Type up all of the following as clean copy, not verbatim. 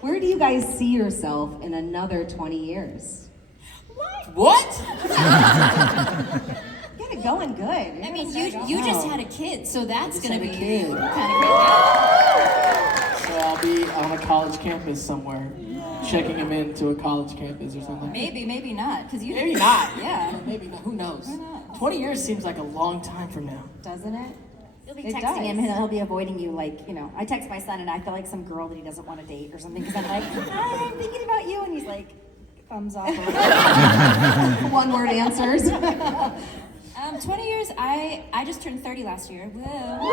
Where do you guys see yourself in another 20 years? What? Get it going good. I mean, you just had a kid, so that's gonna be kid. kind of great. So I'll be on a college campus somewhere, checking him into a college campus or something. Maybe not, because you. Maybe not. Yeah. Maybe not. Who knows? Who knows? 20 years seems like a long time from now. Doesn't it? You'll be It texting does. him and he'll be avoiding you I text my son and I feel like some girl that he doesn't want to date or something because I'm like, hi, I'm thinking about you, and he's like, thumbs up. One-word answers. 20 years, I just turned 30 last year. Whoa.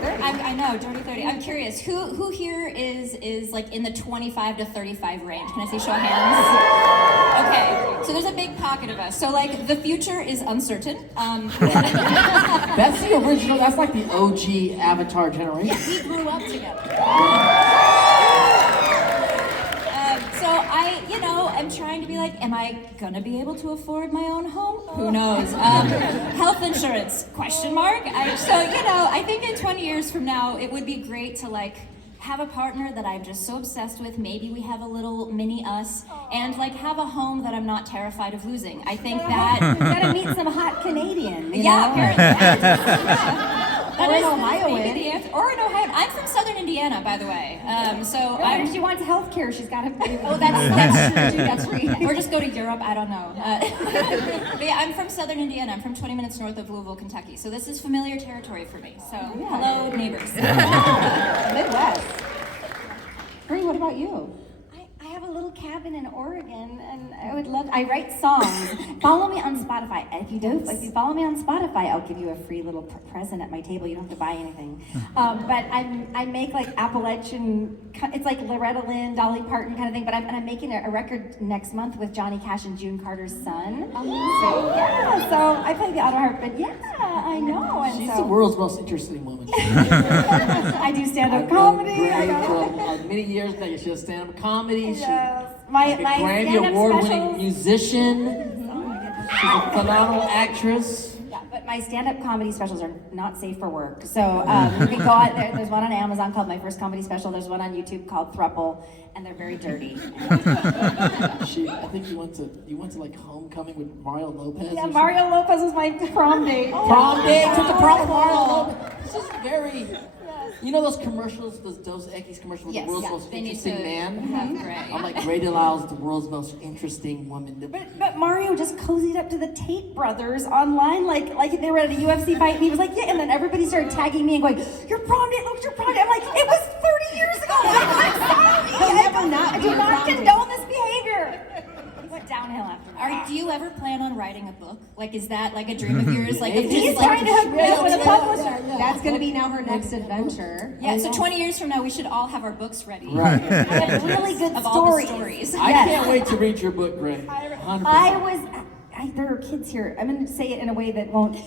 30. I know, dirty 30. I'm curious, who here is like in the 25 to 35 range? Can I see show of hands? Okay, so there's a big pocket of us. So like the future is uncertain. That's the original, that's like the OG Avatar generation. We grew up together. So I'm trying to be like, am I gonna be able to afford my own home? Who knows? Health insurance, question mark. I think in 20 years from now, it would be great to like have a partner that I'm just so obsessed with. Maybe we have a little mini us, and like have a home that I'm not terrified of losing. I think that. You gotta meet some hot Canadian. You Yeah, know? apparently. Or an Ohioan. Maybe the answer. Or an Ohioan. I'm from Southern Indiana, by the way. If she wants health care, she's gotta pay. Oh, that's true too. That's true. Or just go to Europe. I don't know. But yeah, I'm from Southern Indiana. I'm from 20 minutes north of Louisville, Kentucky. So this is familiar territory for me. So hello, neighbors. Midwest. Bree, what about you? I have a little cabin in Oregon, and I write songs. Follow me on Spotify. If you follow me on Spotify, I'll give you a free little present at my table. You don't have to buy anything. But I make like Appalachian, it's like Loretta Lynn, Dolly Parton kind of thing, but I'm making a record next month with Johnny Cash and June Carter's son. So I play the auto harp, but yeah, I know. And She's so, the world's most interesting woman. I do stand-up comedy. For many years now, she does stand-up comedy. Yes. She's My a Grammy stand-up award-winning specials. musician. She's a phenomenal actress. Yeah, but my stand-up comedy specials are not safe for work. So you can go out there. There's one on Amazon called My First Comedy Special. There's one on YouTube called Thruple, and they're very dirty. I think you went to like homecoming with Mario Lopez. Yeah, or Mario Lopez was my prom date. Prom date, took the prom with Mario Lopez. This is very. You know those commercials, those Dos Equis commercials with Yes, the world's yeah, most they need interesting to man? have Gray. I'm like, Ray Delisle's the world's most interesting woman. But Mario just cozied up to the Tate brothers online, like they were at a UFC fight, and he was like, yeah, and then everybody started tagging me and going, your prom date, look, your prom date. I'm like, it was 30 years ago. I'm sorry. I do not condone this behavior. It went downhill after that. Do you ever plan on writing a book? Like, is that like a dream of yours? Like, He's trying to hook me up with a publisher. That's going to be now her next adventure. Yeah, so 20 years from now, we should all have our books ready. Right. I have really good Of all the stories. stories. I can't wait to read your book, Ray. 100%. There are kids here. I'm going to say it in a way that won't.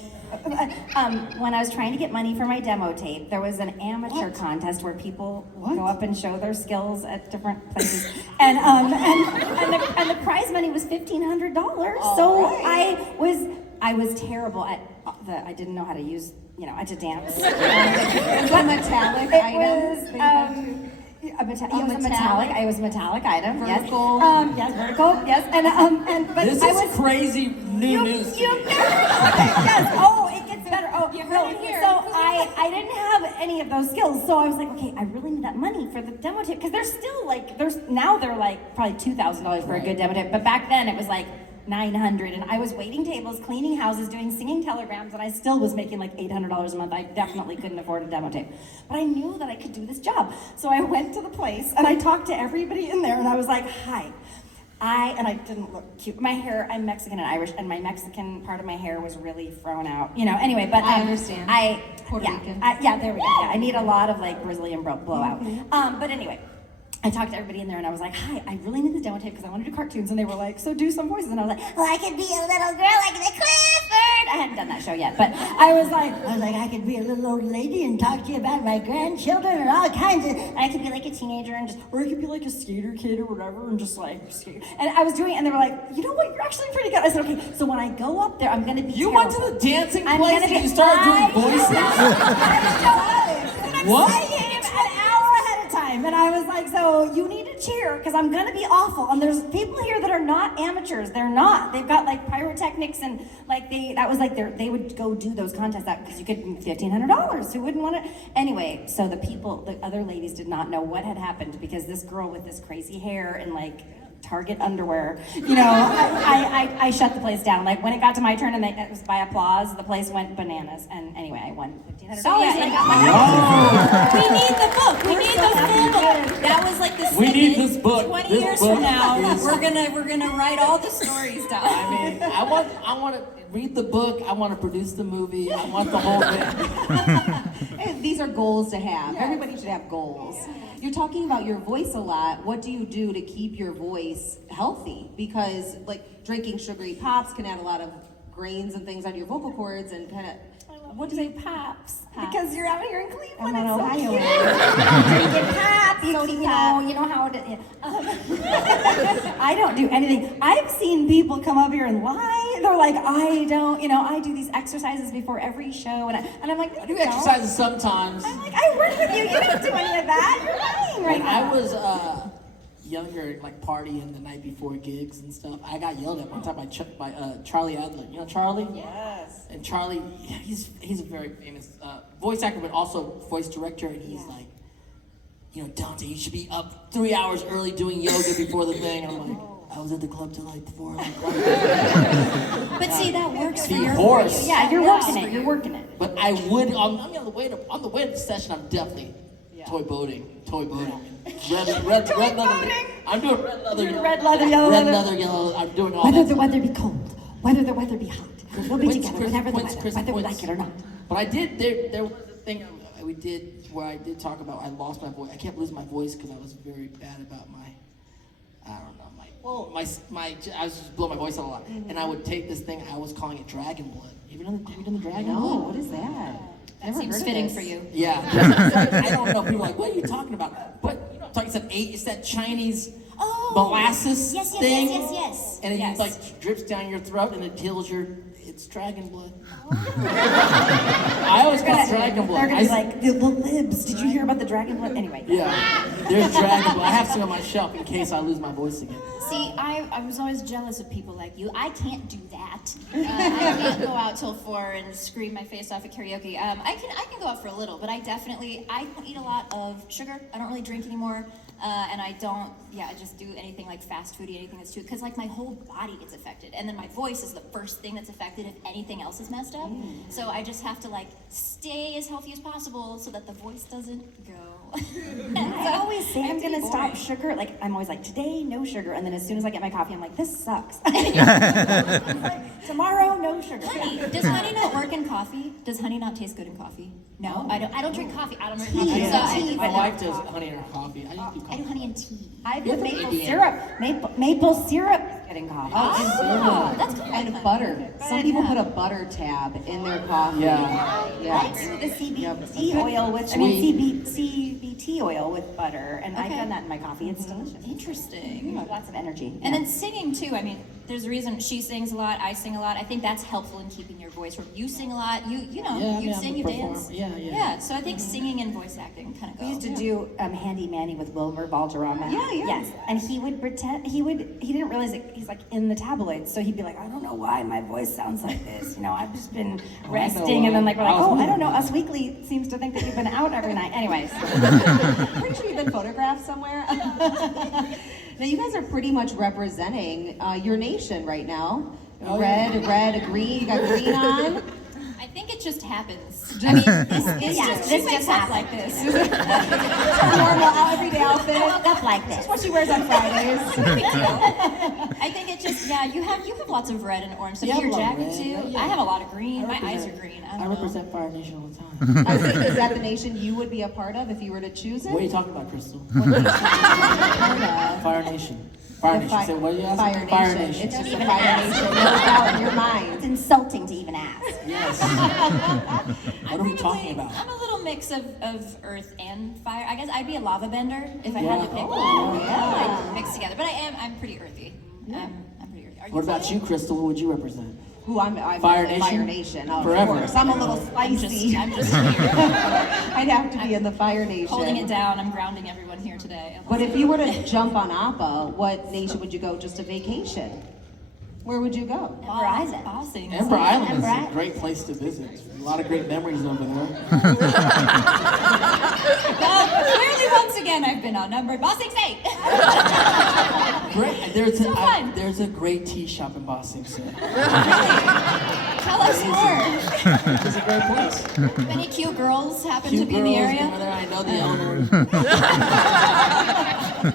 When I was trying to get money for my demo tape, there was an amateur contest where people go up and show their skills at different places, and the prize money was $1,500. So right. I was terrible at I didn't know how to use, I had to dance. It was a metallic item. It was a metallic item. Vertical. Yes, vertical. Yes, but This is crazy news to me. Yes. Oh, it gets better. Oh, You heard it here. So I didn't have any of those skills. So I was like, okay, I really need that money for the demo tape because they're still like they're like probably $2,000 for a good demo tape. But back then it was like $900, and I was waiting tables, cleaning houses, doing singing telegrams, and I still was making like $800 a month. I definitely couldn't afford a demo tape, but I knew that I could do this job. So I went to the place and I talked to everybody in there, and I was like, "Hi." I didn't look cute. My hair, I'm Mexican and Irish, and my Mexican part of my hair was really thrown out. Anyway, but I understand. Puerto Rican. There we go. Yeah, I need a lot of like Brazilian blowout. But anyway, I talked to everybody in there and I was like, hi, I really need this demo tape because I want to do cartoons. And they were like, so do some voices. And I was like, well, I could be a little girl like the Clifford. I hadn't done that show yet, but I was like, I could be a little old lady and talk to you about my grandchildren and all kinds of, and I could be like a teenager and or I could be like a skater kid or whatever and just like skate. And I was doing it and they were like, you know what, you're actually pretty good. I said, okay, so when I go up there, I'm going to be You terrible. went to the dancing I'm place gonna and you started doing voices? What? What? I came an hour ahead of time. time. And I was like, so you need to cheer because I'm going to be awful. And there's people here that are not amateurs. They're not. They've got like pyrotechnics and like they would go do those contests because you could $1,500. Who wouldn't want it? Anyway, so the other ladies did not know what had happened because this girl with this crazy hair and like Target underwear, I shut the place down. Like when it got to my turn and it was by applause, the place went bananas. And anyway, I won $1,500 and I got my We need the book. We need the full book. That was like the snippet. We need this book. 20 This years book from now, is- we're gonna write all the stories down. I mean, I want to read the book. I want to produce the movie. I want the whole thing. Hey, these are goals to have. Everybody should have goals. You're talking about your voice a lot. What do you do to keep your voice healthy? Because like drinking sugary pops can add a lot of grains and things on your vocal cords and kind of. What do you say, Pops? Because you're out here in Cleveland. I'm It's on so Ohio. cute. Drinking Pop. You know how it. I don't do anything. I've seen people come up here and lie. They're like, I don't. I do these exercises before every show, and I'm like, I do exercises sometimes. I'm like, I work with you. You don't do any of that. You're lying right When now. I was younger, like partying the night before gigs and stuff, I got yelled at one time by Charlie Adler. You know Charlie? Yes. And Charlie, he's a very famous voice actor, but also voice director, and he's like, Dante, you should be up 3 hours early doing yoga before the thing. And I'm like, I was at the club till like 4 o'clock. But see, that works for Be your hoarse. voice. Yeah, you're That working works it. for You're you. working it. But I would on the way to the session. I'm definitely toy boating. Red leather. I'm doing red leather. You're red leather, yellow red leather. leather, yellow. I'm doing all Whether that the stuff. weather be cold, whether the weather be hot, we'll be Points, together whatever the points, weather, Chris, whether we points. like it or not. But I did. There was a thing we did where I did talk about I lost my voice. I kept losing my voice because I was very bad about my. I don't know my. I was just blowing my voice out a lot, and I would take this thing. I was calling it dragon blood. Have you done the dragon No, blood? what is that? Never Seems heard of fitting this. for you. Yeah. I don't know. People are like, what are you talking about? But I'm talking. It's that Chinese molasses Yes, yes, thing. yes, yes, yes. And it Yes. like drips down your throat and it kills your. It's dragon blood. I always call it dragon blood. They're gonna be like, the libs, did you hear about the dragon blood? Anyway. Yeah, there's dragon blood. I have some on my shelf in case I lose my voice again. See, I was always jealous of people like you. I can't do that. I can't go out till 4 and scream my face off at karaoke. I can go out for a little, but I don't eat a lot of sugar. I don't really drink anymore. And I just do anything like fast foody, anything that's too, because like my whole body gets affected. And then my voice is the first thing that's affected if anything else is messed up. So I just have to like stay as healthy as possible so that the voice doesn't go. I always say I'm gonna boring. stop sugar. Like I'm always like, today no sugar, and then as soon as I get my coffee, I'm like, this sucks. Tomorrow no sugar. Honey, does honey not work in coffee? Does honey not taste good in coffee? No, I don't drink coffee. I don't drink coffee. So My wife does honey in her coffee. I just do I coffee. do honey and tea. I You're put from maple Indiana. syrup. Maple syrup getting coffee. Oh, that's kind of And fun. butter. Some people put a butter tab in their coffee. Yeah. Yeah. I do the CBT oil with, CBT oil with butter, and I've Okay. done that in my coffee. It's delicious. Interesting. Lots of energy. And then singing too. I mean, there's a reason she sings a lot, I sing a lot. I think that's helpful in keeping your voice. Where you sing a lot, you Yeah, you I'm sing, a you performer. dance. Yeah. Yeah. So I think singing and voice acting kind of go. We used to do Handy Manny with Wilmer Valderrama. Yeah. Yes, and he would pretend he didn't realize it. He's like in the tabloids, so he'd be like, I don't know why my voice sounds like this. I've just been resting, and then like we're like, I don't know. Us Weekly seems to think that you've been out every night. Anyways, Pretty sure you've been photographed somewhere. Now you guys are pretty much representing your nation right now. Oh, Red, green. You got green on. I think it just happens. I mean, this this just just up happened. like this. Her normal everyday outfit. I woke up like this. What she wears on Fridays. I think it just you have lots of red and orange. So Yeah, your I love jacket red. too. Yeah. I have a lot of green. My eyes are represent- green. I don't know. represent Fire Nation all the time. I was thinking, is that the nation you would be a part of if you were to choose it? What are you talking about, Crystal? Part of. Fire Nation. Fire Nation. Fi- So what are you asking? Fire Nation. It's just a Fire Nation. No doubt in your mind. It's insulting to even ask. Yes. What are we talking about? I'm a little mix of earth and fire. I guess I'd be a lava bender if I had to Yeah. pick Oh, one. yeah. Like, mixed together. But I'm pretty earthy. I'm pretty earthy. Are What about fire? you, Crystal? What would you represent? Who I'm Fire in Nation? Fire Nation. Of Forever. course. I'm a little spicy. I'm just here. I'd have to be in the Fire Nation. Holding it down. I'm grounding everyone here today. But if you were to jump on Appa, what nation would you go? Just a vacation? Where would you go? Bossing. Ember Island is a Island. great place to visit. A lot of great memories over there. Well, clearly, once again, I've been outnumbered. Bossing State. Great. fun. There's a great tea shop in Boston, so Tell us more. it's a great place. Any cute girls happen to Cute be in the girls area? over there. I know the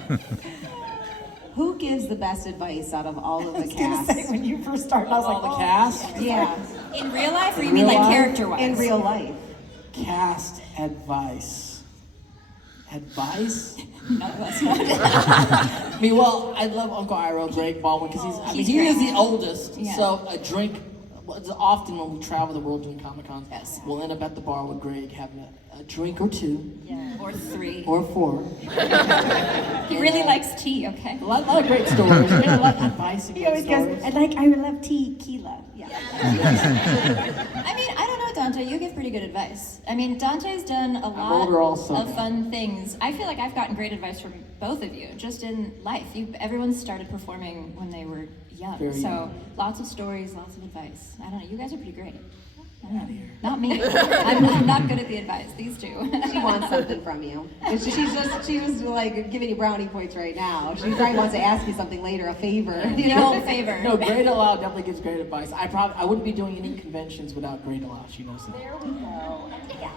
owner. Who gives the best advice out of all of the I was gonna say cast? when you first started, I was All like, the cast. Yeah, In real life, or you In mean real like life? character-wise? in real life. Cast advice. Advice? None of us know. I mean, well, I love Uncle Iro, Greg Baldwin, because he is the oldest. Yeah. So a drink. Often when we travel the world doing Comic Cons, Yes. we'll end up at the bar with Greg having a drink or two, Or 3. or 4. He really likes tea, okay? A lot of great stories. A lot of advice and he great always goes, stories. I love tequila. Yeah. I mean, I don't know, Dante. You give pretty good advice. I mean, Dante's done a lot older also. of fun things. I feel like I've gotten great advice from both of you, just in life. Everyone started performing when they were young, Very so young. lots of stories, lots of advice. I don't know. You guys are pretty great. I don't know. Not me. I'm not good at the advice. These two. She wants something from you. She was like giving you brownie points right now. She probably wants to ask you something later, a favor. You The know? old favor. No, Grey Delau definitely gives great advice. I wouldn't be doing any conventions without Grey Delau. She knows that. There we go. Yeah.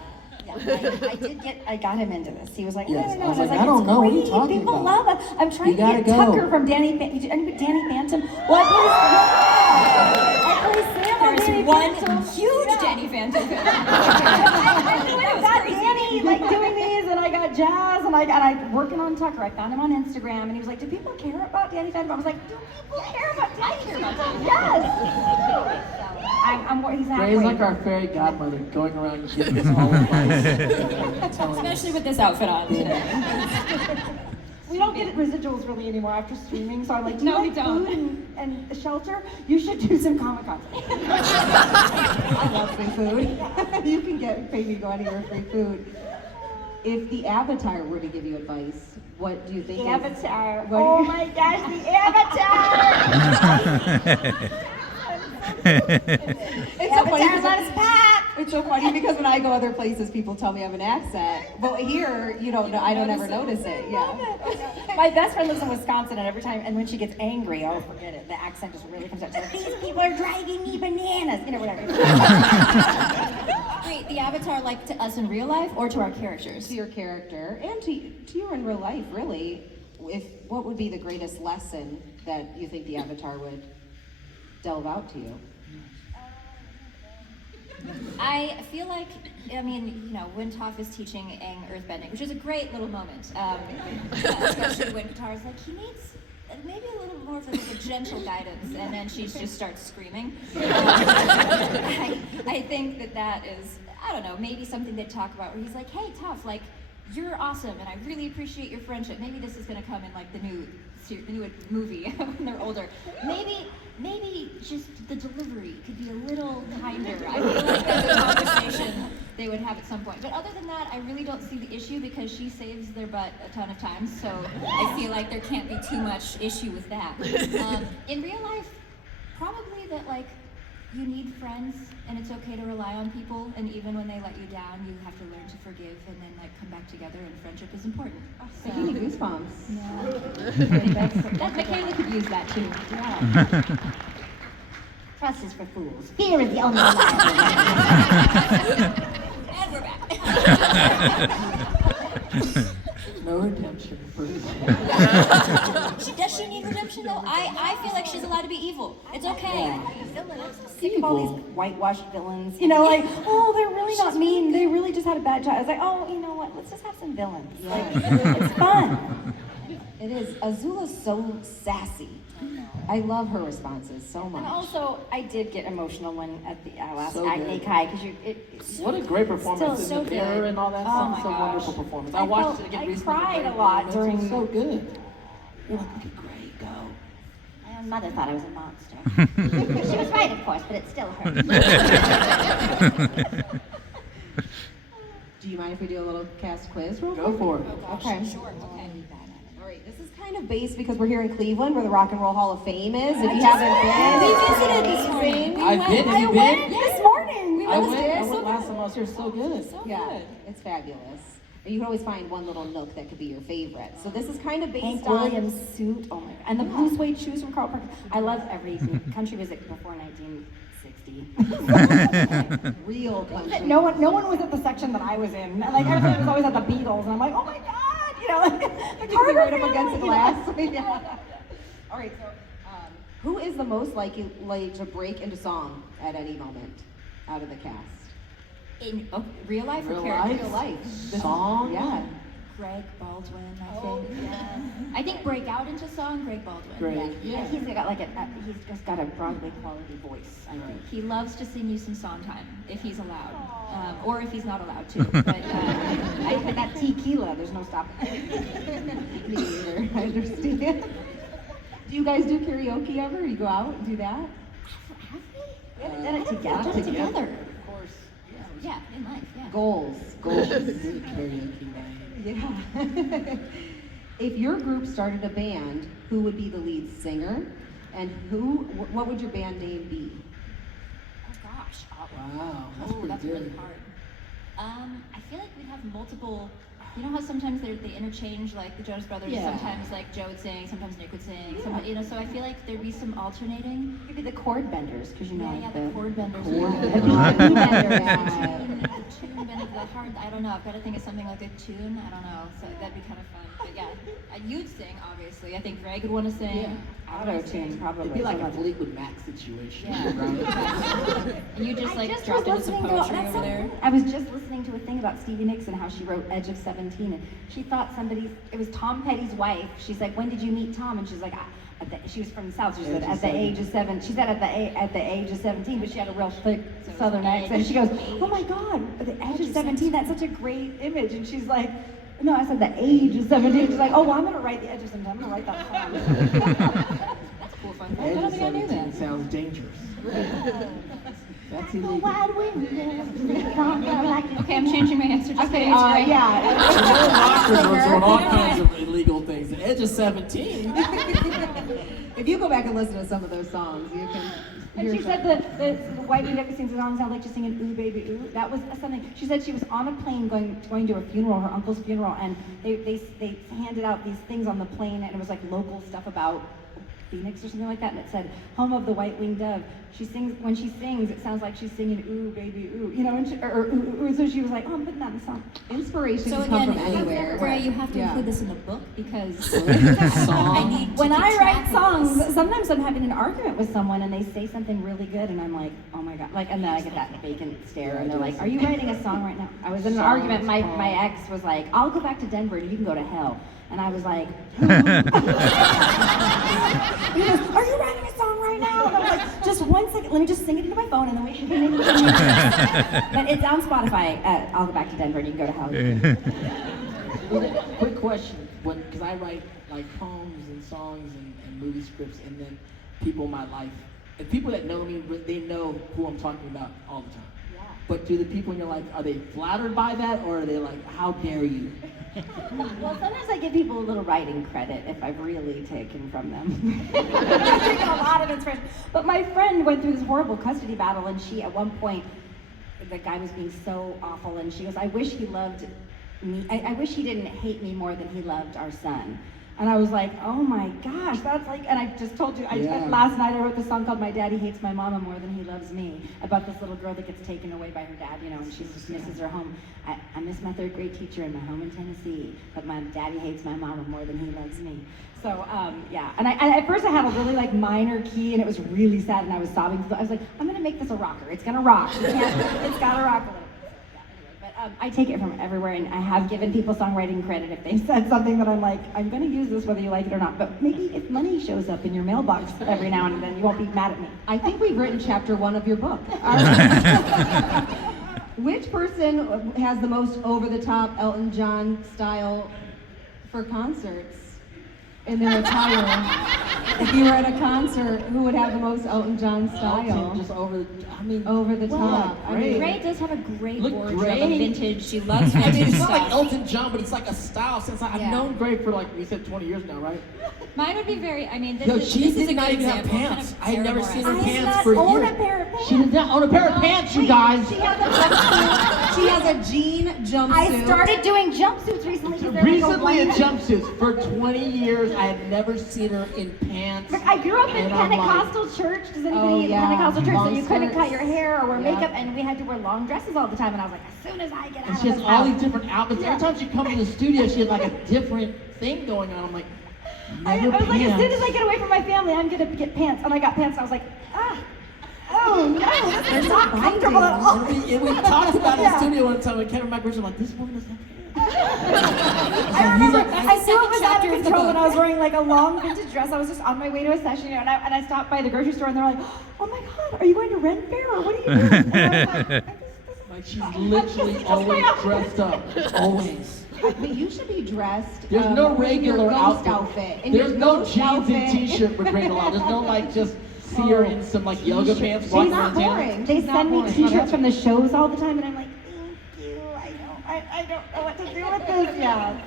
I got him into this. He was like, Yes, no. I was And like, I don't it's know, what are you great. talking People about? love it. I'm trying You to get gotta go. Tucker from Danny Phantom. Anybody Danny Phantom? What is I play Sam on There's Danny one Phantom. huge Yeah. Danny Phantom fan. I got Danny like doing these, and I got Jazz, and I'm working on Tucker. I found him on Instagram, and he was like, "Do people care about Danny Phantom?" I was like, "Do people care about Danny Phantom?" Yes. He's halfway. Grey's like our fairy godmother, going around giving us all advice. Telling us. Especially with this outfit on today. We don't get residuals really anymore after streaming, so I'm like, do No, you we like don't. food and shelter? You should do some Comic Cons. I love free food. You can pay me to go anywhere free food. If the Avatar were to give you advice, what do you think? Avatar. What Oh do you- my gosh, the Avatar! It's so funny. Avatar's on his pack! It's so funny because when I go other places, people tell me I have an accent. But here, I don't ever notice it. Yeah. My best friend lives in Wisconsin, and every time, and when she gets angry, oh, forget it. The accent just really comes out. She's like, these people are driving me bananas. Whatever. Wait, the Avatar like to us in real life or to our characters? To your character and to you in real life, really. What would be the greatest lesson that you think the Avatar would delve out to you? I feel like, when Toph is teaching Aang earthbending, which is a great little moment, especially when Katara's like, he needs maybe a little more of like a gentle guidance, and then she just starts screaming. I think that is, I don't know, maybe something they'd talk about where he's like, hey, Toph, like, you're awesome, and I really appreciate your friendship. Maybe this is gonna come in like the new movie when they're older. Maybe just the delivery could be a little kinder. I feel like that's a conversation they would have at some point. But other than that, I really don't see the issue because she saves their butt a ton of times. So I feel like there can't be too much issue with that. In real life, probably that like you need friends and it's okay to rely on people, and even when they let you down, you have to learn to forgive and then like come back together, and friendship is important. So, give me goosebumps. Yeah. That Michaela could use that too. Yeah. Trust is for fools. Fear is the only reliable. And we're back. No redemption for Does she need redemption though? I feel like she's allowed to be evil. It's okay. Sick of all these whitewashed villains. They're really not mean. They really just had a bad job. I was like, oh, you know what? Let's just have some villains. Like, it's fun. It is. Azula's so sassy. I love her responses so And much. also, I did get emotional when at the last So Agni good. Kai because What a great performance Still in so the mirror good. and all that Oh stuff. my It's a gosh. wonderful performance. I I watched felt- it again I recently. cried Great a lot performance. It was during- so good. You're like, look at Grey go. My mother thought I was a monster. She was right, of course, but it still hurt. Do you mind if we do a little cast quiz real quick? Go for it. Okay. Sure. Okay. All right, this is kind of based because we're here in Cleveland where the Rock and Roll Hall of Fame is. If you haven't been, We it's visited this amazing. morning. I've been. Have you went been? this morning. I visited. went. I So went last time I was here. So good. Yeah, it's fabulous. And you can always find one little nook that could be your favorite. So this is kind of based Hank on... Williams suit. Oh my god. And the blue suede shoes from Carl Parker. I love every country music before 1960. real country. No one was at the section that I was in. Like everybody was always at the Beatles, and I'm like, oh my god, you know, like the Carter right up family, against the you know? glass. Yeah. All right, so who is the most likely to break into song at any moment out of the cast? In real life or Real character? life? Real life. Song? Yeah. Greg Baldwin, I think. Yeah. I think break out into song, Greg Baldwin. Great. Yeah, he's got like he's just got a Broadway quality voice. I think. He loves to sing you some song time, if he's allowed. Or if he's not allowed to. But But that tequila, there's no stopping. Me either, I understand. Do you guys do karaoke ever? You go out and do that? We haven't done it Done together. it together. Of course. Yeah, in life, yeah. Goals. Karaoke night. Yeah. If your group started a band, who would be the lead singer? And what would your band name be? Oh gosh. Wow. That's Oh, pretty that's good. really hard. I feel like we'd have multiple. You know how sometimes they interchange, like the Jonas Brothers. Yeah. Sometimes like Joe would sing, sometimes Nick would sing. Sometimes, you know, so I feel like there'd be some alternating. Maybe the chord benders, because you know, Yeah, like the chord benders. Chord The tune benders. That hard. I don't know. I've got to think of something like a tune. I don't know. So that'd be kind of fun. But yeah, you'd sing obviously. I think Greg would want to sing. Yeah. Auto tune, probably. It'd be like a Fleetwood Mac situation. Yeah. Right? And you just I like just dropped was into some listening to poetry that's over so there. funny. I was just listening to a thing about Stevie Nicks and how she wrote Edge of 17, and she thought it was Tom Petty's wife. She's like, when did you meet Tom? And she's like, she was from the South. She said at the age of 7. She said at the age of 17, but she had a real thick So it's Southern Edge. accent. She goes, oh my God, at the age of 17, that's such a great image. And she's like, no, I said the age of 17. She's like, oh, well, I'm gonna write the Edge of 17. I'm gonna write that song. That's a cool fun Edge fact. I don't of think I knew 17 that. sounds dangerous. That's illegal. Wide window. Okay, I'm changing my answer. Just kidding. It's great. Yeah. Rockers are doing all kinds of illegal things. The Edge of 17. If you go back and listen to some of those songs, you can And hear she said the white lady that sings the song sounds like she's singing "Ooh Baby Ooh." That was something. She said she was on a plane going to a funeral, her uncle's funeral, and they handed out these things on the plane, and it was like local stuff about Phoenix or something like that, and it said "Home of the White-Winged Dove." She sings when she sings, it sounds like she's singing "Ooh Baby Ooh," you know, and or "Ooh, ooh." So she was like, "Oh, I'm putting that in the song." inspiration So can come again, from anywhere. Gray, you have to Yeah. include this in the book because Song. I need to When keep I track write of songs, this. sometimes I'm having an argument with someone and they say something really good, and I'm like, "Oh my god!" Like, and then I get that vacant stare, and they're like, "Are you writing a song right now?" I was in an argument. My ex was like, "I'll go back to Denver and you can go to hell," and I was like, he goes, "Are you writing a song right now?" And I was like, "Just 1 second, let me just sing it into my phone, and then we can continue." But it's on Spotify. I'll go back to Denver and you can go to hell. Quick question, because I write like poems and songs and movie scripts, and then people in my life, and people that know me, they know who I'm talking about all the time. Yeah. But do the people in your life, are they flattered by that, or are they like, how dare you? Well, sometimes I give people a little writing credit if I've really taken from them. I've taken a lot of inspiration. But my friend went through this horrible custody battle, and she, at one point, the guy was being so awful, and she goes, "I wish he loved me. I wish he didn't hate me more than he loved our son." And I was like, "Oh my gosh, that's like," and I just told you, Yeah. last night I wrote this song called "My Daddy Hates My Mama More Than He Loves Me," about this little girl that gets taken away by her dad, you know, and she just misses her home. I miss my third grade teacher in my home in Tennessee, but my daddy hates my mama more than he loves me. So, yeah, and at first I had a really like minor key, and it was really sad, and I was sobbing. I was like, I'm gonna make this a rocker. It's gonna rock. It's gotta rock a little bit. But I take it from everywhere, and I have given people songwriting credit if they said something that I'm like, I'm going to use this whether you like it or not. But maybe if money shows up in your mailbox every now and then, you won't be mad at me. I think we've written chapter 1 of your book. Which person has the most over-the-top Elton John style for concerts in their attire? If you were at a concert, who would have the most Elton John style? Elton, just over Over the top. I mean, Ray does have a great Look wardrobe great. of vintage. She loves I mean, vintage it's not like stuff. Elton John, but it's like a style. Since I've Yeah. known Gray for like we said 20 years now, right? Mine would be very. I mean, this Yo, is she this is did a not good even have example. pants. Kind I of had never Paramore seen her esque. pants not for own years. a pair of pants. She did not own a pair of pants, you guys. She has a She has a jean jumpsuit. I started doing jumpsuits recently. 'Cause they're Recently in like a jumpsuits. For 20 years, I had never seen her in pants. Look, I grew up in And I'm like, Pentecostal church. Does anybody Oh, yeah. Pentecostal church? So Long you couldn't skirts. cut your hair or wear Yeah. makeup, and we had to wear long dresses all the time. And I was like, as soon as I get out And of she this has all house. these different outfits. Every time she comes to the studio, she has like a different thing going on. I'm like, I was like, as soon as I get away from my family, I'm gonna get pants. And I got pants, and I was like, oh no, this is not comfortable at all. And we talked about it in Yeah. the studio one time, and Kevin McGregor's like, this woman doesn't have pants. I remember, like, I knew it was out of chapter of the control book. when I was wearing like a long vintage dress. I was just on my way to a session, and I stopped by the grocery store, and they're like, oh my God, are you going to Ren Fair, or what are you doing? And I was like, Like she's literally always dressed up. Always. But you should be dressed. There's no in your regular ghost outfit. In There's your no ghost jeans and outfit. t-shirt with Greg Lau. There's no like just see her in some like yoga pants She's walking not around town. boring. they She's not send me boring. T-shirts from the shows all the time, and I'm like, thank you. I don't know what to do with this. Yeah.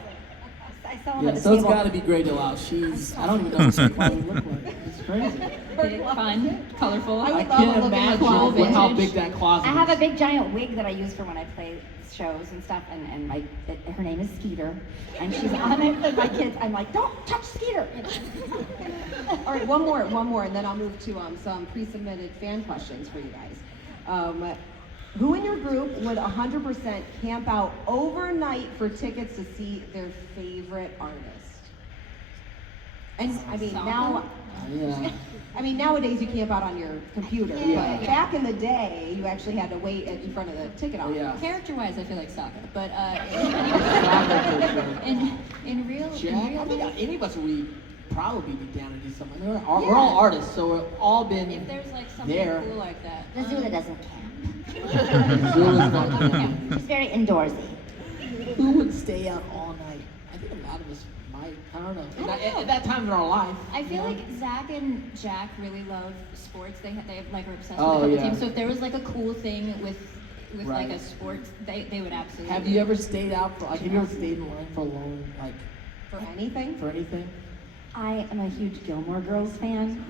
I sell them Yeah, at the so it's table. gotta be Greg Lau. She's, I don't even know what she probably look like. It's crazy. Big, fun, colorful. I I would love can't to look in her imagine closet. how big that closet I is. have a big giant wig that I use for when I play shows and stuff, and her name is Skeeter, and she's on it. And my kids, I'm like, don't touch Skeeter. You know? All right, one more, and then I'll move to some pre-submitted fan questions for you guys. Who in your group would 100% camp out overnight for tickets to see their favorite artist? And I mean Yeah. nowadays you camp out on your computer. Yeah. But back in the day, you actually had to wait in front of the ticket Oh, office. yeah. Character-wise, I feel like soccer, but Soccer for sure. in real, Jack, in I real think life, any of us would probably be down to do something. I mean, we're all artists, so we've all been if there's like something there. cool like that. Zula doesn't camp. Zula's not doing She's very indoorsy. it. Who would stay out all night? I think a lot of us might. I don't know. At that time in our life. I feel like Zach and Jack really love sports. They have like are obsessed Oh, with a couple yeah. teams. So if there was like a cool thing with Right. like a sports, they would absolutely. Have you ever stayed out for? Like, have you ever stayed in line for a long, like, For anything? for anything? I am a huge Gilmore Girls fan,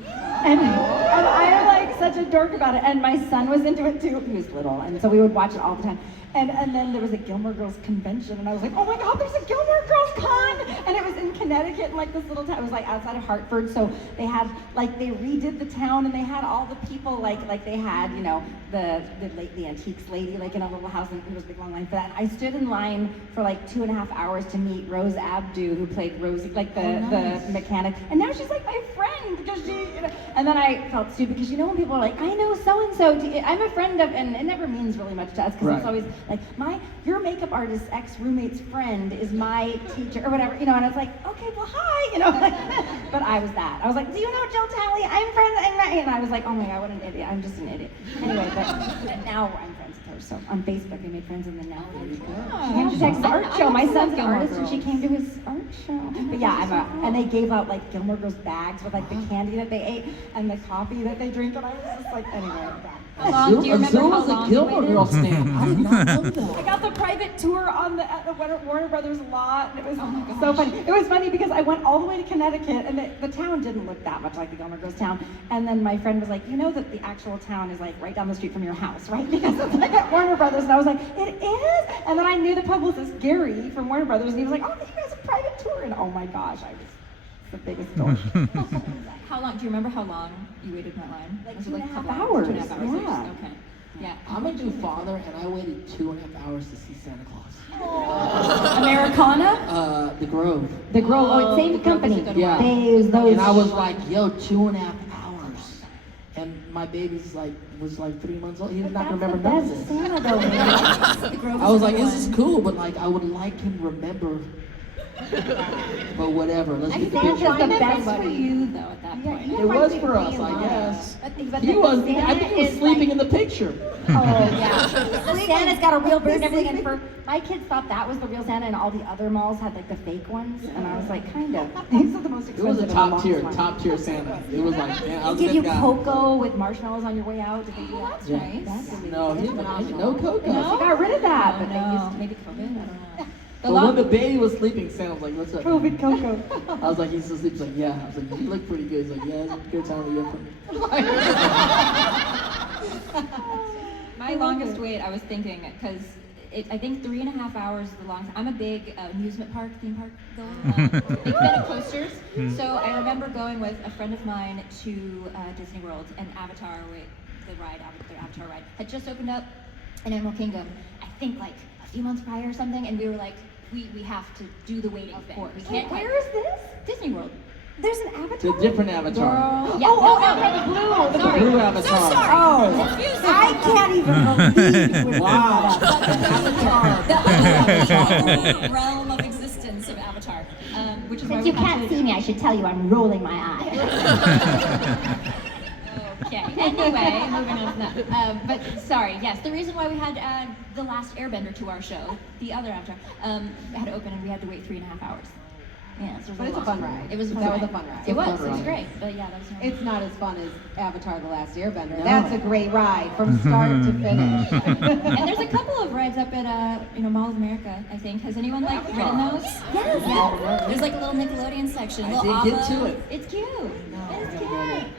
and I'm like such a dork about it. And my son was into it too. He was little, and so we would watch it all the time. And then there was a Gilmore Girls convention, and I was like, oh my God, there's a Gilmore Girls con! And it was in Connecticut, in like this little town. It was like outside of Hartford, so they had like they redid the town, and they had all the people like they had the antiques lady like in a little house, and there was a big long line for that. I stood in line for like 2.5 hours to meet Rose Abdu, who played Rosie, like the mechanic, and now she's like my friend because she. And then I felt stupid because when people are like, I know so and so, I'm a friend of, and it never means really much to us because Right. it's always like your makeup artist's ex-roommate's friend is my teacher or whatever, and I was like, okay, well, hi, but I was that. I was like, do you know Jill Talley? I'm friends, and I was like, oh my God, what an idiot. I'm just an idiot. Anyway, but now I'm friends with her, so on Facebook we made friends, and then now we're She came to Texas art show. My son's an Gilmore artist, and she Girls. came to his art show. But yeah, and they gave out like Gilmore Girls bags with like the candy that they ate and the coffee that they drink, and I was just like, anyway. How long? Do you remember how Zula's long a you Gilmore waited? Girls fan. I did not know I that. got the private tour at the Warner Brothers lot, and it was so funny. It was funny because I went all the way to Connecticut, and the town didn't look that much like the Gilmore Girls town. And then my friend was like, you know that the actual town is like right down the street from your house, right? Because it's like at Warner Brothers, and I was like, it is? And then I knew the publicist, Gary, from Warner Brothers, and he was like, oh, you guys have a private tour, and oh my gosh, I was the biggest dork. How long? Do you remember how long you waited in that line? Like Was it 2.5 a couple hours, 2.5 hours. yeah. Okay. Yeah. I'm gonna do Father, and I waited 2.5 hours to see Santa Claus. Americana? The Grove. The Grove, Oh, same the Grove company. is a good Yeah. Those And I was like, yo, 2.5 hours. And my baby's was like 3 months old. He's not gonna remember none of That's this. Santa though, man. The Grove I was a like, good this is one. cool, but like, I would like him to remember. But whatever, let's I get the think picture. it's the Find best for everybody. you though at that Yeah, point. you It was might for be us, being I honest. guess. But He the was, Santa I think he was is sleeping like- in the picture. Oh yeah. Santa's got a real bird and everything, and for my kids thought that was the real Santa, and all the other malls had like the fake ones, and I was like, kind of. These are the most It was a expensive top and tier long Santa. It was like, man, I was They a give you good guy. cocoa with marshmallows on your way out. Did they do that? That's Yeah. nice. No, he didn't. No cocoa. They got rid of that, but they No, used to. maybe COVID. I don't know. But when the baby was sleeping, Santa was like, "What's up?" COVID cocoa. I was like, "He's asleep." He's like, "Yeah." I was like, "You look pretty good." He's like, "Yeah, it's a good time of year for me." My longest wait, I was thinking, because I think 3.5 hours is the longest. I'm a big amusement park, theme park goer, big fan of coasters. So I remember going with a friend of mine to Disney World, and Avatar, the Avatar ride, had just opened up in Animal Kingdom, I think like a few months prior or something, and we were like, we have to do the waiting thing. We can't. Where is this? Disney World. There's an It's Avatar. a different Avatar. Yeah, the blue. Sorry. Blue Avatar. So sorry. Oh, Confusing. I can't even believe we're Wow. The other realm of existence of Avatar, which is why Since we you can't see me, I should tell you I'm rolling my eye. Okay. Anyway, moving on from that. But sorry. Yes, the reason why we had the last Airbender to our show, the other Avatar, had to open and we had to wait 3.5 hours. Yeah, so But it's a fun ride. It was a fun That ride. was a fun ride. It was. Fun It was ride. great. But yeah, that was. It's not as fun as Avatar: The Last Airbender. No. That's a great ride from start to finish. And there's a couple of rides up at Mall of America, I think. Has anyone like ridden those? Yes. Yeah. There's like a little Nickelodeon section. I little did get Ava. to it. It's cute. It's gotta cute.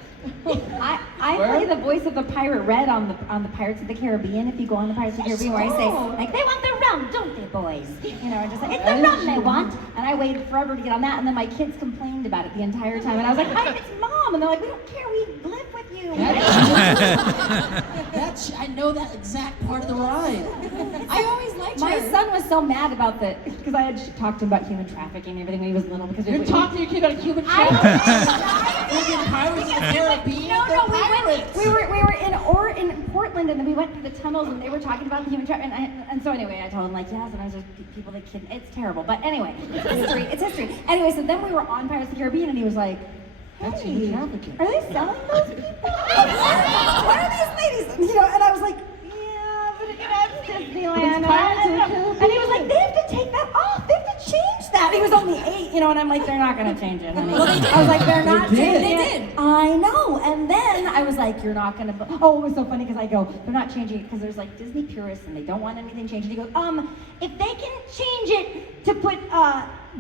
I Where? play the voice of the pirate Red on the Pirates of the Caribbean. If you go on the Pirates of the Caribbean, where I say like, they want the rum, don't they, boys? You know, I just say it's the rum they want. And I waited forever to get on that, and then my kids complained about it the entire time, and I was like, hi, it's Mom, and they're like, we don't care, we live with you. I know that exact part of the ride. I always liked My her. son was so mad about the because I had talked to him about human trafficking and everything when he was little because You're talking to your kid about human trafficking. Freaking Pirates of the Caribbean. No, Pirates. we were in Portland, and then we went through the tunnels, and they were talking about the human trafficking, and so anyway, I told him like, yeah, sometimes there's people that kid. It's terrible, but anyway, it's history. It's history. Anyway, so then we were on Pirates of the Caribbean, and he was like, That's hey, human trafficking. are they selling those people? What are these ladies? And I was like, yeah, but it's Disneyland. And he was like, they have to take that off. They have to change that. He was only 8, and I'm like, they're not gonna change it, honey. I was like, they're not did. changing They it. did. I know. And then I was like, you're not gonna. Oh, it was so funny because I go, they're not changing it because there's like Disney purists and they don't want anything changed. And he goes, if they can change it to put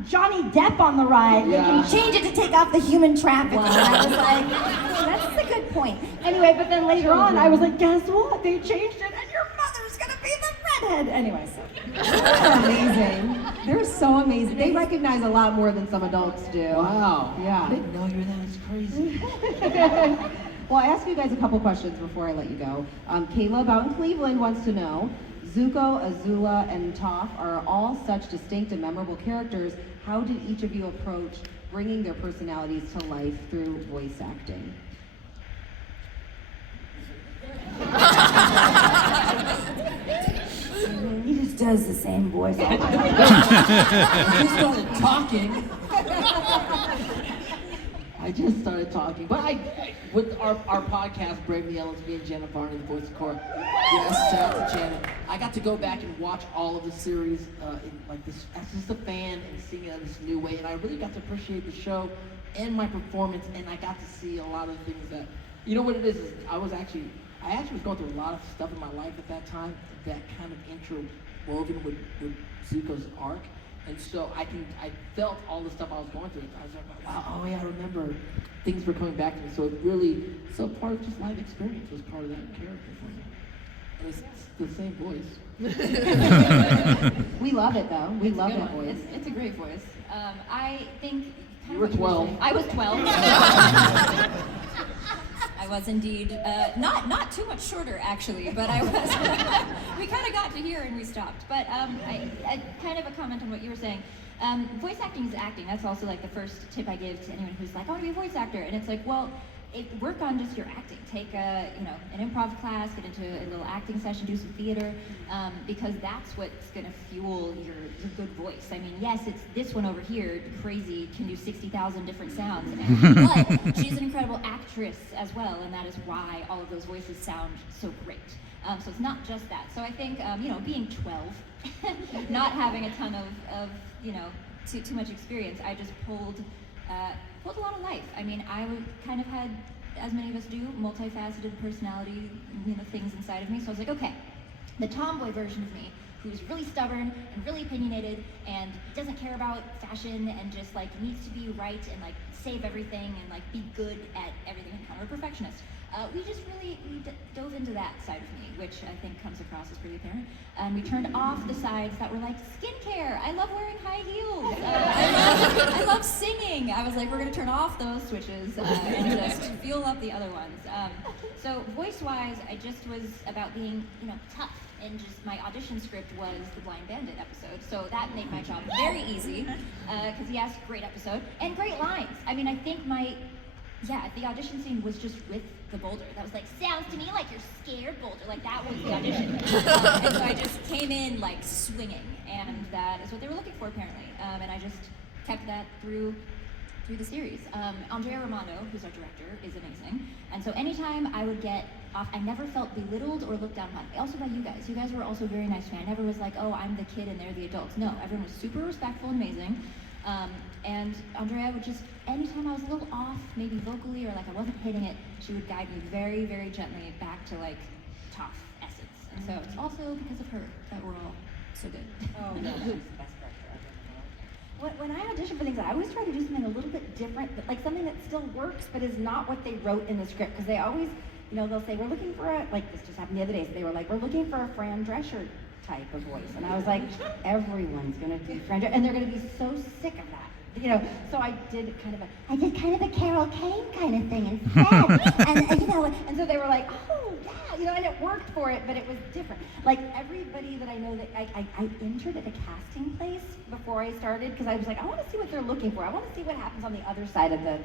Johnny Depp on the ride, they can change it to take off the human trafficking. And I was like, that's a good point. Anyway, but then later on, I was like, guess what? They changed it, and your mother's gonna be the redhead. Anyway, so. They're amazing. They're so amazing. They recognize a lot more than some adults do. Wow. Yeah. I didn't know you were that. It's crazy. Well, I ask you guys a couple questions before I let you go. Caleb out in Cleveland wants to know, Zuko, Azula, and Toph are all such distinct and memorable characters. How did each of you approach bringing their personalities to life through voice acting? He just does the same voice. I just started talking. But with our podcast, Brave the Elements, me and Jenna Varney, the voice of Cora. Yes, shout out to Janet. I got to go back and watch all of the series in like this as just a fan and seeing it in this new way, and I really got to appreciate the show and my performance, and I got to see a lot of things that, you know what it is I actually was going through a lot of stuff in my life at that time that kind of interwoven with Zuko's arc. And so I felt all the stuff I was going through. I was like, wow, oh yeah, I remember things were coming back to me. So part of just life experience was part of that character for me. And it's the same voice. We love it though. We love Good that one. voice. It's a great voice. I think. You were 12. I was 12. I was indeed not too much shorter actually, but I was. We kind of got to here and we stopped. But I kind of a comment on what you were saying. Voice acting is acting. That's also like the first tip I give to anyone who's like, I want to be a voice actor, and it's like, well, work on just your acting. Take an improv class, get into a little acting session, do some theater, because that's what's gonna fuel your good voice. I mean, yes, it's this one over here, crazy, can do 60,000 different sounds, but she's an incredible actress as well, and that is why all of those voices sound so great. So it's not just that. So I think, being 12, not having a ton of too much experience, I just pulled pulled a lot of life. I mean, kind of had, as many of us do, multifaceted personality, things inside of me. So I was like, okay, the tomboy version of me, who's really stubborn and really opinionated and doesn't care about fashion and just like needs to be right and like save everything and like be good at everything and kind of a perfectionist. We dove into that side of me, which I think comes across as pretty apparent. And we turned off the sides that were like skincare. I love wearing high heels. I love singing. I was like, we're gonna turn off those switches and just fuel up the other ones. So voice-wise, I just was about being, tough. And just my audition script was the Blind Bandit episode, so that made my job very easy. Because yes, great episode and great lines. I mean, I think the audition scene was just with the boulder. That was like, sounds to me like you're scared, boulder. Like that was the audition. And so I just came in like swinging, and that is what they were looking for apparently. And I just kept that through the series. Andrea Romano, who's our director, is amazing. And so anytime I would get off, I never felt belittled or looked down upon. Also by you guys. You guys were also very nice to me. I never was like, oh, I'm the kid and they're the adults. No, everyone was super respectful and amazing. And Andrea would just, anytime I was a little off, maybe vocally or like I wasn't hitting it, she would guide me very, very gently back to like tough essence. And so it's also because of her that we're all so good. Oh, no. Who's the best character ever? When I audition for things, I always try to do something a little bit different, but like something that still works, but is not what they wrote in the script. Because they always, they'll say, we're looking for like this just happened the other day, so they were like, we're looking for a Fran Drescher type of voice. And I was like, everyone's gonna do Fran Drescher, and they're gonna be so sick of that. So I did kind of a Carol Kane kind of thing instead. and so they were like, oh yeah, and it worked for it, but it was different. Like everybody that I know that I entered at a casting place before I started, because I was like, I want to see what they're looking for. I want to see what happens on the other side of the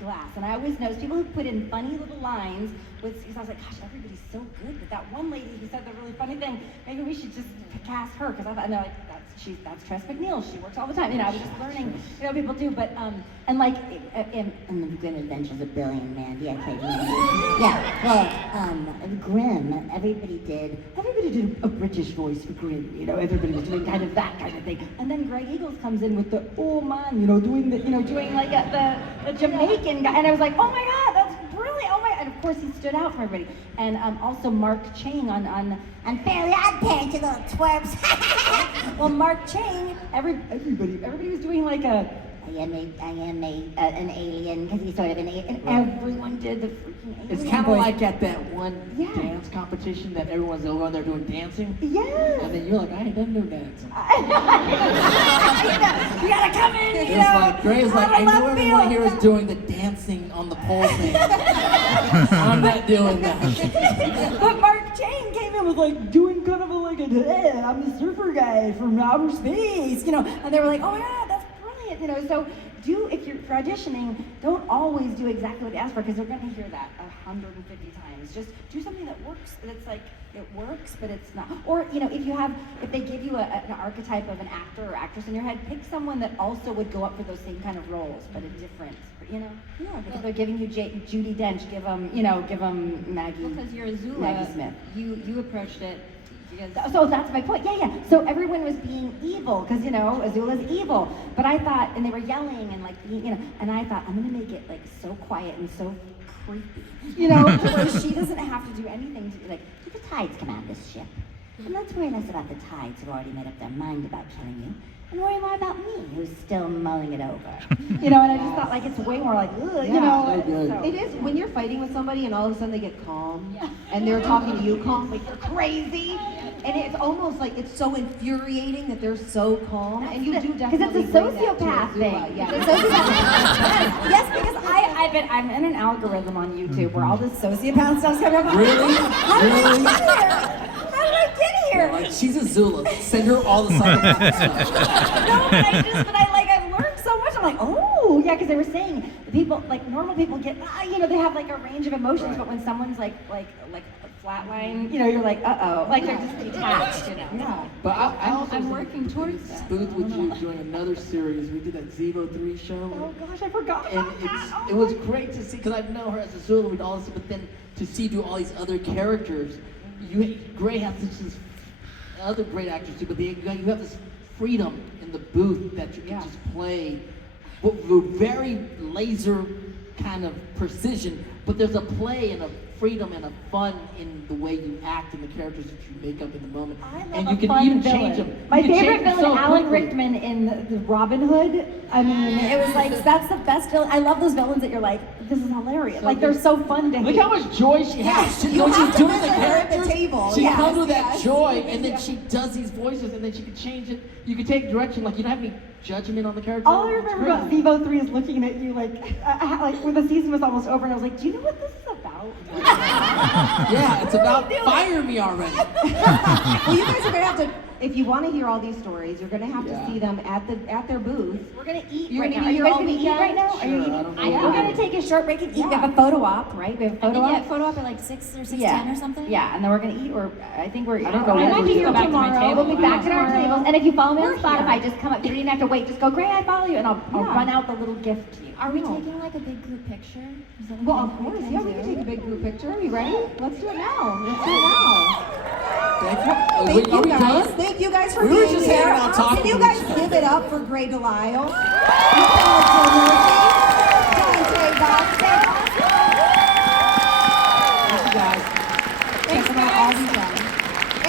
glass. And I always noticed people who put in funny little lines because I was like, gosh, everybody's so good. But that one lady who said the really funny thing, maybe we should just cast her, because I thought, no, like, that's Tress McNeil. She works all the time. I was just learning, people do. But and like in the Grim Adventures of Billy and Mandy, I played Mandy. Grim. Everybody did a British voice for Grim. Everybody was doing kind of that kind of thing. And then Greg Eagles comes in with the oh man, doing like the Jamaican guy. And I was like, oh my God, that's brilliant. Oh my! And of course he stood out for everybody. And also Mark Chang on Fairly Odd Parents, you little twerps. Well, Mark Chang, everybody was doing like I am an alien, because he's sort of an alien, and everyone did the freaking alien. It's kind of like at that one dance competition that everyone's over there doing dancing. Yes. And then you're like, I ain't done no dancing. You gotta come in, It's like, Gray's like, I know everyone here is doing the dancing on the pole thing. I'm not doing that. But Mark Chang came in with like doing kind of I'm the surfer guy from outer space, and they were like, oh my God, that's brilliant, so if you're for auditioning, don't always do exactly what they ask for, because they're going to hear that 150 times. Just do something that works, that's like, it works, but it's not. Or, if they give you an archetype of an actor or actress in your head, pick someone that also would go up for those same kind of roles, but a different, Yeah, if they're giving you Judi Dench, give them Maggie. Because you're Azula, Maggie Smith. You approached it. So that's my point. Yeah. So everyone was being evil, because Azula's evil. But I thought, and they were yelling and like and I thought, I'm gonna make it like so quiet and so creepy, where she doesn't have to do anything to like. The tides come out of this ship, and let's worry less about the tides who've already made up their mind about killing you, and worry more about me, who's still mulling it over. And I just thought like it's way more like, ugh, So it is when you're fighting with somebody and all of a sudden they get calm, and they're talking to you calm, like you're crazy, and it's almost like it's so infuriating that they're so calm, and you do definitely because it's a sociopath thing. Yeah. It's a sociopath. Yes, because I'm in an algorithm on YouTube where all this sociopath stuff's coming up. Really? How did I get here? Like, she's Azula. Send her all the psychopath stuff. No, but I've learned so much. I'm like, oh, yeah, because they were saying the people, like normal people get, they have like a range of emotions, Right. but when someone's like flatline, you're like, uh-oh, like they're just detached, Yeah. But I also I'm working towards that. booth with you doing another series. We did that Zevo 3 show. Oh gosh, I forgot And about that. it was great to see, because I've known her as Azula and all this, but then to see do all these other characters. Gray has this other great actors too, but you have this freedom in the booth that you can just play with very laser kind of precision, but there's a play and a freedom and a fun in the way you act and the characters that you make up in the moment. And you can even change them. My You can favorite change them villain, so Alan quickly. Rickman in the Robin Hood. I mean, it was like, that's the best villain. I love those villains that you're like, this is hilarious. Like, they're so fun to Look hate. how much joy she has. you When have she's to doing the measure her at the characters, table. she Yes, comes with that yes. joy, and then she does these voices, and then she can change it. You can take direction, like you don't have any judgment on the character. All I It's remember great. about Vivo 3 is looking at you like when the season was almost over, and I was like, do you know what this is about? Yeah, it's about fire me already. Well, you guys are gonna have to, if you want to hear all these stories, you're gonna have Yeah. to see them at their booth. We're gonna eat You're right gonna now. be Are you here guys all gonna eat weekend? right now? Are you Sure, eating? I don't know. We're gonna take a short break and eat. We Yeah. have a photo op, right? We have a I photo think, op. yeah, photo op at like 6 or 6:10 or something. Yeah, and then we're gonna eat, or I think we're. I don't know I what might we're be here doing. tomorrow. We'll be back at our tables. And if you follow me on We're Spotify, here. just come up. You don't even have to wait. Just go, Gray, I follow you, and I'll Yeah. run out the little gift to you. Are we taking like a big group picture? Is that a Well, thing of that we course, can yeah, we do? can take a big group picture. Are you ready? Let's do it now. Let's do it now. Thank you. Thank Wait, are you we guys. done? Thank you guys for We were being just here. hanging out talking Can you to guys each other. give it up for Gray Delisle? You guys are